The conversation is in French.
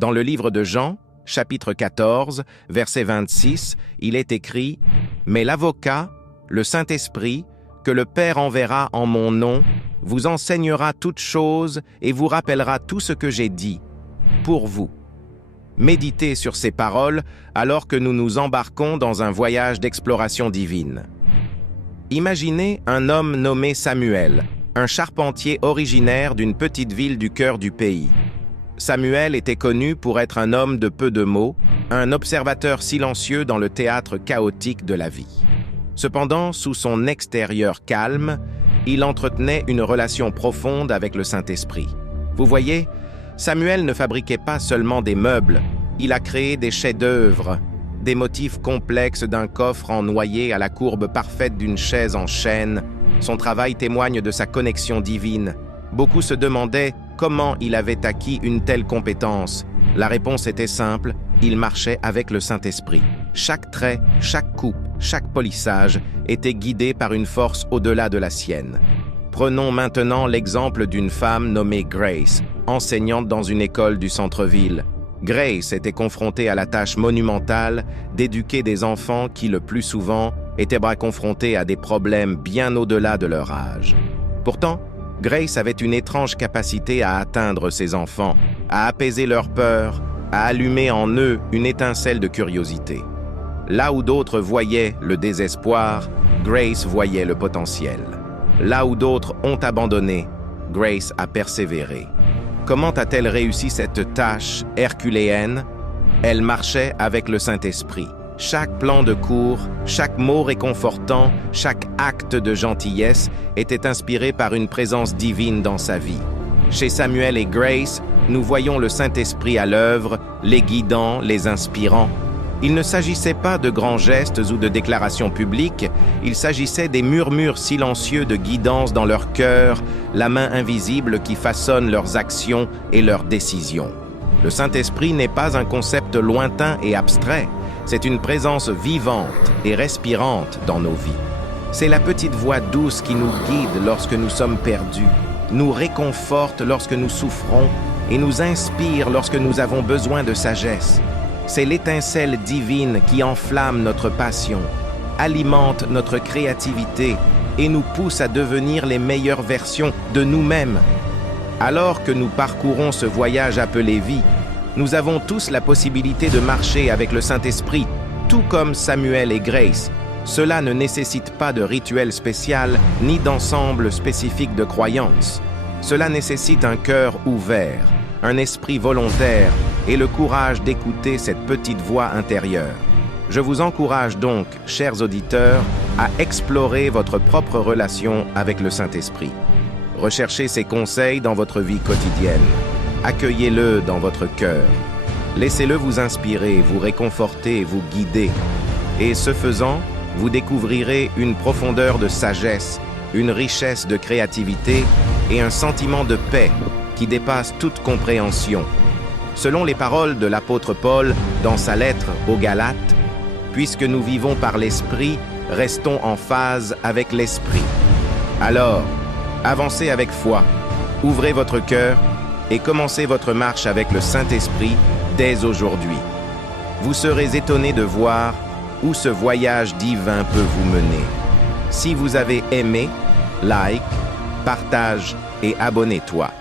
Dans le livre de Jean, chapitre 14, verset 26, il est écrit « Mais l'avocat, le Saint-Esprit, que le Père enverra en mon nom, vous enseignera toutes choses et vous rappellera tout ce que j'ai dit, pour vous. » Méditez sur ces paroles alors que nous nous embarquons dans un voyage d'exploration divine. Imaginez un homme nommé Samuel, un charpentier originaire d'une petite ville du cœur du pays. Samuel était connu pour être un homme de peu de mots, un observateur silencieux dans le théâtre chaotique de la vie. Cependant, sous son extérieur calme, il entretenait une relation profonde avec le Saint-Esprit. Vous voyez, Samuel ne fabriquait pas seulement des meubles, il a créé des chefs-d'œuvre, des motifs complexes d'un coffre en noyer à la courbe parfaite d'une chaise en chêne. Son travail témoigne de sa connexion divine. Beaucoup se demandaient comment il avait acquis une telle compétence. La réponse était simple, il marchait avec le Saint-Esprit. Chaque trait, chaque coupe, chaque polissage était guidé par une force au-delà de la sienne. Prenons maintenant l'exemple d'une femme nommée Grace, enseignante dans une école du centre-ville. Grace était confrontée à la tâche monumentale d'éduquer des enfants qui, le plus souvent, étaient confrontés à des problèmes bien au-delà de leur âge. Pourtant, Grace avait une étrange capacité à atteindre ces enfants, à apaiser leur peur, à allumer en eux une étincelle de curiosité. Là où d'autres voyaient le désespoir, Grace voyait le potentiel. Là où d'autres ont abandonné, Grace a persévéré. Comment a-t-elle réussi cette tâche herculéenne? Elle marchait avec le Saint-Esprit. Chaque plan de cours, chaque mot réconfortant, chaque acte de gentillesse était inspiré par une présence divine dans sa vie. Chez Samuel et Grace, nous voyons le Saint-Esprit à l'œuvre, les guidant, les inspirant. Il ne s'agissait pas de grands gestes ou de déclarations publiques, il s'agissait des murmures silencieux de guidance dans leur cœur, la main invisible qui façonne leurs actions et leurs décisions. Le Saint-Esprit n'est pas un concept lointain et abstrait, c'est une présence vivante et respirante dans nos vies. C'est la petite voix douce qui nous guide lorsque nous sommes perdus, nous réconforte lorsque nous souffrons et nous inspire lorsque nous avons besoin de sagesse. C'est l'étincelle divine qui enflamme notre passion, alimente notre créativité et nous pousse à devenir les meilleures versions de nous-mêmes. Alors que nous parcourons ce voyage appelé vie, nous avons tous la possibilité de marcher avec le Saint-Esprit, tout comme Samuel et Grace. Cela ne nécessite pas de rituel spécial ni d'ensemble spécifique de croyances. Cela nécessite un cœur ouvert, un esprit volontaire et le courage d'écouter cette petite voix intérieure. Je vous encourage donc, chers auditeurs, à explorer votre propre relation avec le Saint-Esprit. Recherchez ses conseils dans votre vie quotidienne. Accueillez-le dans votre cœur. Laissez-le vous inspirer, vous réconforter, vous guider. Et ce faisant, vous découvrirez une profondeur de sagesse, une richesse de créativité et un sentiment de paix qui dépasse toute compréhension. Selon les paroles de l'apôtre Paul dans sa lettre aux Galates, « Puisque nous vivons par l'Esprit, restons en phase avec l'Esprit. » Alors, avancez avec foi, ouvrez votre cœur et commencez votre marche avec le Saint-Esprit dès aujourd'hui. Vous serez étonnés de voir où ce voyage divin peut vous mener. Si vous avez aimé, like, partage et abonnez-toi.